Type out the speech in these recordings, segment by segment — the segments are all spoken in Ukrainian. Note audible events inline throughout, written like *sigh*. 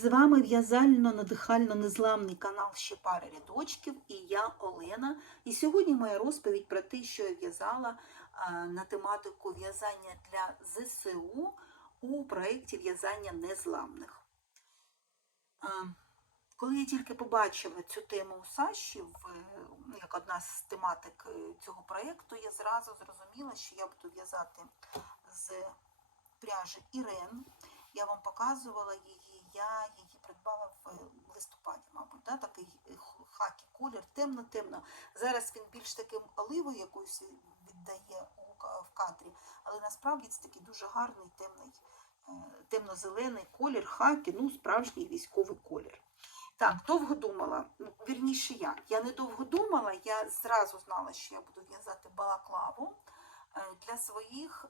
З вами в'язально-надихально-незламний канал Ще пара рядочків і я Олена. І сьогодні моя розповідь про те, що я в'язала на тематику в'язання для ЗСУ у проєкті в'язання незламних. Коли я тільки побачила цю тему у Саші, як одна з тематик е, цього проєкту, я зразу зрозуміла, що я буду в'язати з пряжі Ірен. Я вам показувала її, я її придбала в е, листопаді, мабуть, да? такий е, хакі колір, темно-темно. Зараз він більш таким оливою якусь віддає в кадрі, але насправді це такий дуже гарний темний, е, темно-зелений колір, хакі, ну справжній військовий колір. Так, довго думала, ну, вірніше я. Я не довго думала, я зразу знала, що я буду в'язати балаклаву для своїх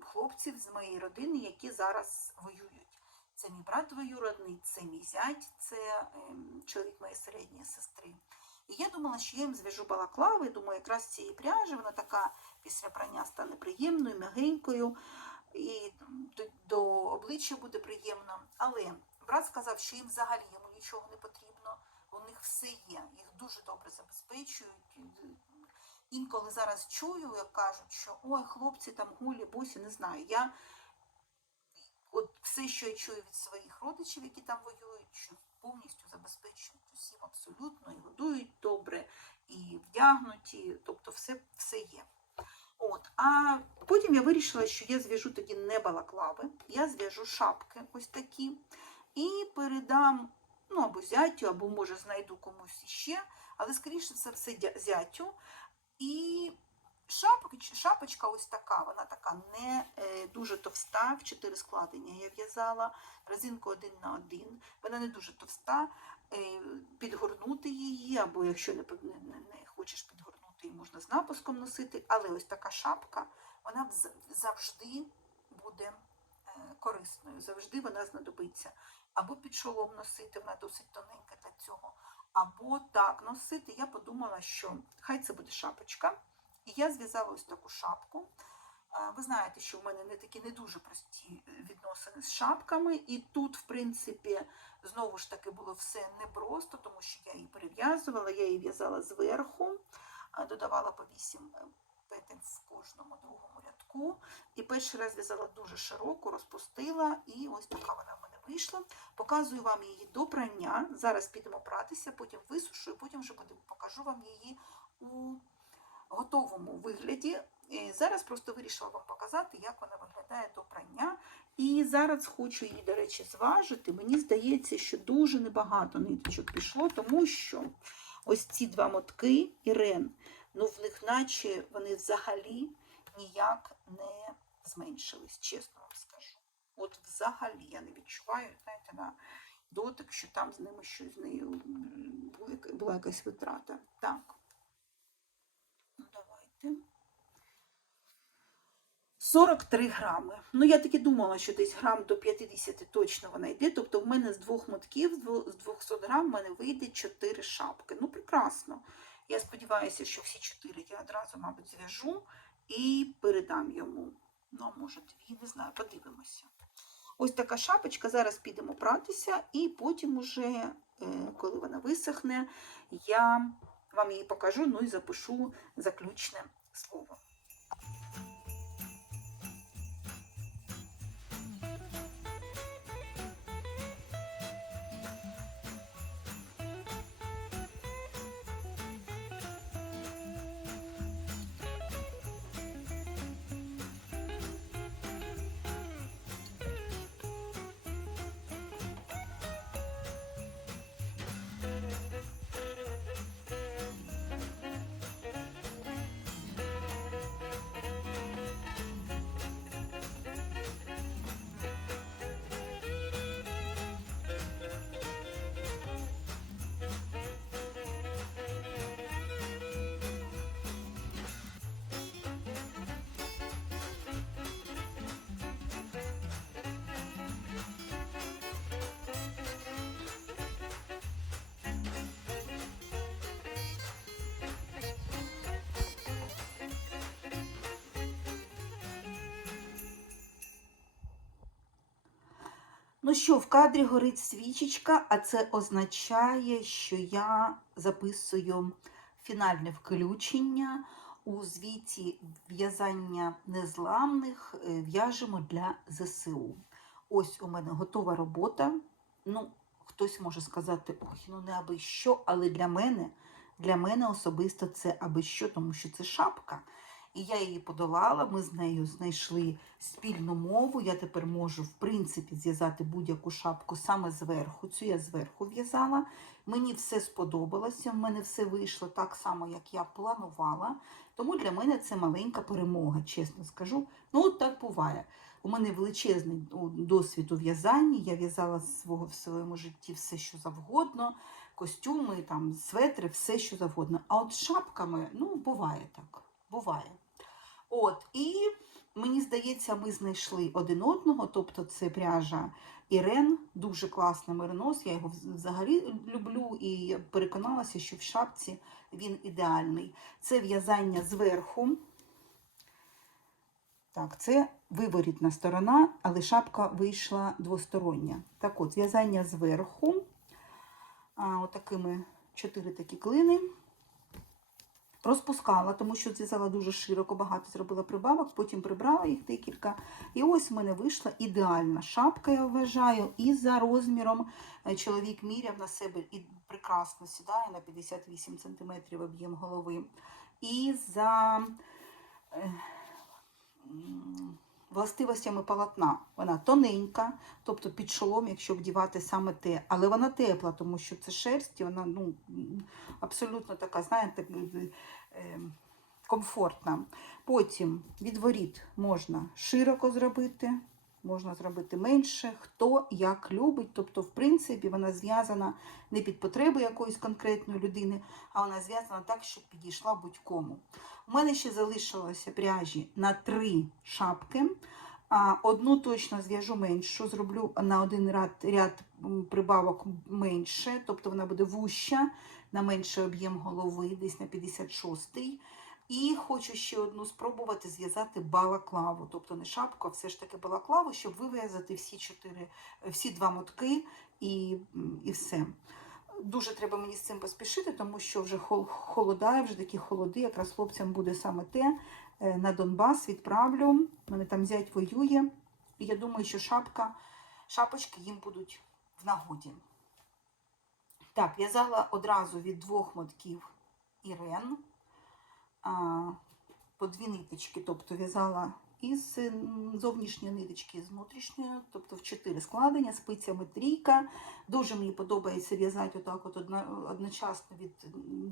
хлопців з моєї родини, які зараз воюють. Це мій брат двоюродний, це мій зять, це ем, чоловік моєї середньої сестри. І я думала, що я їм зв'яжу балаклави. Думаю, якраз цієї пряжі вона така після прання стане приємною, м'ягенькою, і до, обличчя буде приємно. Але брат сказав, що їм взагалі йому нічого не потрібно. У них все є, їх дуже добре забезпечують. Інколи зараз чую, як кажуть, що ой, хлопці там голі, босі, не знаю. Я от все, що я чую від своїх родичів, які там воюють, що повністю забезпечують усім абсолютно, і годують добре, і вдягнуті, тобто все, все є. От, а потім я вирішила, що я зв'яжу тоді не балаклави, я зв'яжу шапки ось такі, і передам ну, або зятю, або може знайду комусь іще, але скоріше це все зятю. І шапоч, шапочка ось така, вона така не е, дуже товста, в чотири складення я в'язала, резинку один на один, вона не дуже товста, е, підгорнути її, або якщо не, не, не, не хочеш підгорнути, її можна з напуском носити, але ось така шапка, вона завжди буде е, корисною, завжди вона знадобиться. Або під шолом носити, вона досить тоненька для цього, або так носити. Я подумала, що хай це буде шапочка. І я зв'язала ось таку шапку. Е, Ви знаєте, що в мене не такі не дуже прості е, відносини з шапками. І тут, в принципі, знову ж таки було все непросто, тому що я її перев'язувала, я її в'язала зверху, е, додавала по 8 петель в кожному другому рядку. І перший раз в'язала дуже широко, розпустила, і ось така вона в мене вийшла. Показую вам її до прання. Зараз підемо пратися, потім висушу, і потім вже покажу вам її у готовому вигляді. І зараз просто вирішила вам показати, як вона виглядає до прання. І зараз хочу її, до речі, зважити. Мені здається, що дуже небагато ниточок пішло, тому що ось ці два мотки Ірен, ну в них наче вони взагалі ніяк не зменшились, чесно вам скажу. От взагалі я не відчуваю, знаєте, на дотик, що там з ними щось з нею була якась витрата. Так. Давайте. 43 грами. Ну, я таки думала, що десь грам до 50 точно вона йде. Тобто в мене з двох мотків, з 200 грам, в мене вийде 4 шапки. Ну, прекрасно. Я сподіваюся, що всі 4 я одразу, мабуть, зв'яжу і передам йому. Ну, а може, дві, не знаю, подивимося. Ось така шапочка, зараз підемо пратися, і потім уже, е, коли вона висохне, я вам її покажу, ну і запишу заключне слово. Ну що, в кадрі горить свічечка, а це означає, що я записую фінальне включення у звіті в'язання незламних е, в'яжемо для ЗСУ. Ось у мене готова робота. Ну, хтось може сказати, ой, ну не аби що, але для мене, для мене особисто це аби що, тому що це шапка. І я її подолала, ми з нею знайшли спільну мову. Я тепер можу, в принципі, зв'язати будь-яку шапку саме зверху. Цю я зверху в'язала. Мені все сподобалося, в мене все вийшло так само, як я планувала. Тому для мене це маленька перемога, чесно скажу. Ну, от так буває. У мене величезний ну, досвід у в'язанні. Я в'язала свого в своєму житті все, що завгодно, костюми, там, светри, все, що завгодно. А от шапками, ну, буває так. Буває. От, і мені здається, ми знайшли один одного, тобто це пряжа Ірен, дуже класний меринос, я його взагалі люблю і переконалася, що в шапці він ідеальний. Це в'язання зверху. Так, це виворітна сторона, але шапка вийшла двостороння. Так от, в'язання зверху, а, отакими чотири такі клини. Розпускала, тому що зв'язала дуже широко, багато зробила прибавок, потім прибрала їх декілька. І ось в мене вийшла ідеальна шапка, я вважаю. І за розміром е, чоловік міряв на себе і прекрасно сідає на 58 см об'єм голови. І за е, властивостями полотна. Вона тоненька, тобто під шолом, якщо вдівати саме те, але вона тепла, тому що це шерсть, і вона ну, абсолютно така, знаєте, е, комфортна. Потім відворіт можна широко зробити, можна зробити менше, хто як любить. Тобто, в принципі, вона зв'язана не під потреби якоїсь конкретної людини, а вона зв'язана так, щоб підійшла будь-кому. У мене ще залишилося пряжі на три шапки. Одну точно зв'яжу меншу, зроблю на один ряд, ряд прибавок менше, тобто вона буде вуща на менший об'єм голови, десь на 56-й. І хочу ще одну спробувати зв'язати балаклаву, тобто не шапку, а все ж таки балаклаву, щоб вив'язати всі чотири, всі два мотки і, і все. Дуже треба мені з цим поспішити, тому що вже холодає, вже такі холоди, якраз хлопцям буде саме те. Е, На Донбас відправлю. Мене там зять воює. І я думаю, що шапка, шапочки їм будуть в нагоді. Так, в'язала одразу від двох мотків Ірен. По дві ниточки, тобто в'язала із зовнішньої ниточки, з внутрішньої, тобто в чотири складення, спицями трійка. Дуже мені подобається в'язати отак от одночасно від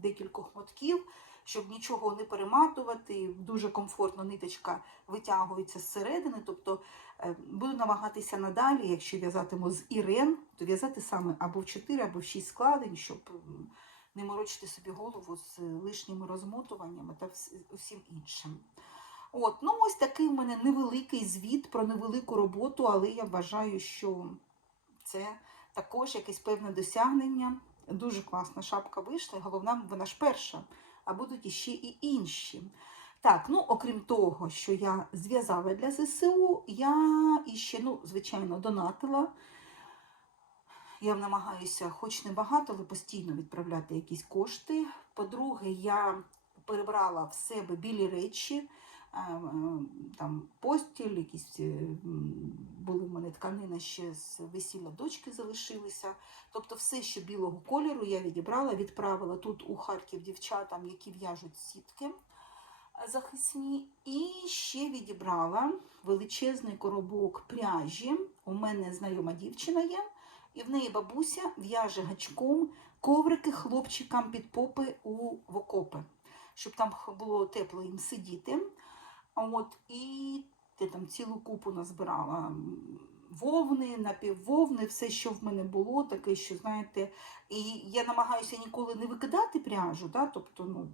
декількох мотків, щоб нічого не перематувати. Дуже комфортно ниточка витягується зсередини. Тобто е, буду намагатися надалі, якщо в'язатиму з Ірен, то в'язати саме або в 4, або в 6 складень, щоб не морочити собі голову з лишніми розмотуваннями та вс- усім іншим. От, ну ось такий в мене невеликий звіт про невелику роботу, але я вважаю, що це також якесь певне досягнення. Дуже класна шапка вийшла, головна, вона ж перша, а будуть іще і інші. Так, ну окрім того, що я зв'язала для ЗСУ, я іще, ну, звичайно, донатила. Я намагаюся, хоч не багато, але постійно відправляти якісь кошти. По-друге, я перебрала в себе білі речі, е, е, там постіль, якісь е, були в мене тканина ще з весілля дочки залишилися. Тобто все, що білого кольору, я відібрала, відправила тут у Харків дівчатам, які в'яжуть сітки захисні. І ще відібрала величезний коробок пряжі. У мене знайома дівчина є. І в неї бабуся в'яже гачком коврики хлопчикам під попи у в окопи, щоб там було тепло їм сидіти. От, і ти там цілу купу назбирала вовни, напіввовни, все, що в мене було, таке, що знаєте, і я намагаюся ніколи не викидати пряжу, да? тобто ну,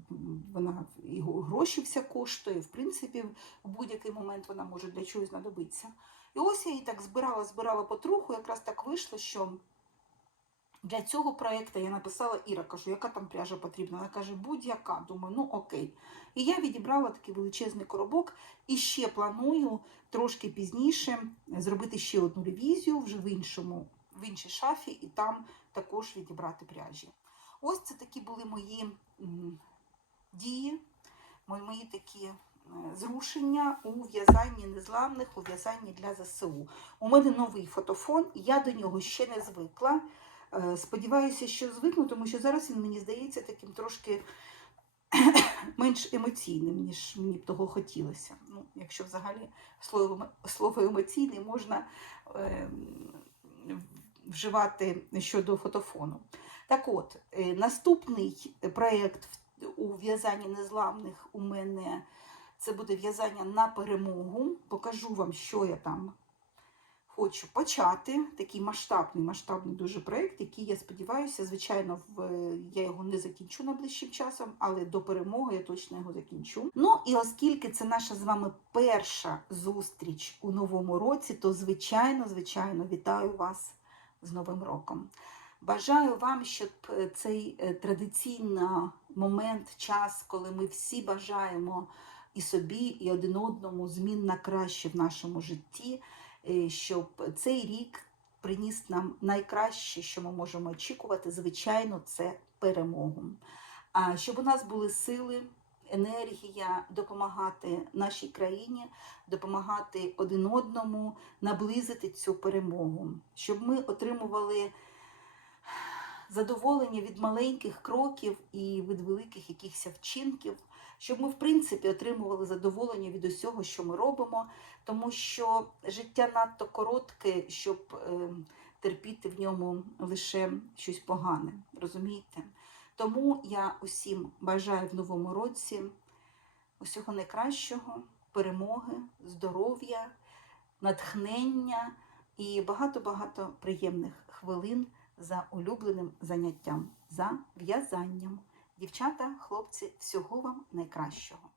вона і гроші вся коштує, в принципі, в будь-який момент вона може для чогось знадобитися. І ось я її так збирала, збирала потроху, якраз так вийшло, що Для цього проєкту я написала Іра, кажу, яка там пряжа потрібна. Вона каже, будь-яка. Думаю, ну окей. І я відібрала такий величезний коробок і ще планую трошки пізніше зробити ще одну ревізію вже в іншому, в іншій шафі, і там також відібрати пряжі. Ось це такі були мої дії, мої такі е, зрушення у в'язанні незламних, у в'язанні для ЗСУ. У мене новий фотофон, я до нього ще не звикла. Е, Сподіваюся, що звикну, тому що зараз він мені здається таким трошки *coughs* менш емоційним, ніж мені б того хотілося. Ну, якщо взагалі слово, слово емоційний можна е, вживати щодо фотофону. Так от, е, наступний проєкт у в'язанні незламних у мене це буде в'язання на перемогу. Покажу вам, що я там хочу почати. Такий масштабний, масштабний дуже проєкт, який я сподіваюся, звичайно, в, я його не закінчу найближчим часом, але до перемоги я точно його закінчу. Ну і оскільки це наша з вами перша зустріч у новому році, то звичайно, звичайно, вітаю вас з Новим роком. Бажаю вам, щоб е, цей е, традиційний момент, час, коли ми всі бажаємо і собі, і один одному змін на краще в нашому житті, щоб цей рік приніс нам найкраще, що ми можемо очікувати, звичайно, це перемогу. А щоб у нас були сили, енергія допомагати нашій країні, допомагати один одному, наблизити цю перемогу, щоб ми отримували задоволення від маленьких кроків і від великих якихось вчинків, щоб ми, в принципі, отримували задоволення від усього, що ми робимо, тому що життя надто коротке, щоб е, терпіти в ньому лише щось погане. Розумієте? Тому я усім бажаю в новому році усього найкращого, перемоги, здоров'я, натхнення і багато-багато приємних хвилин за улюбленим заняттям, за в'язанням. Дівчата, хлопці, всього вам найкращого.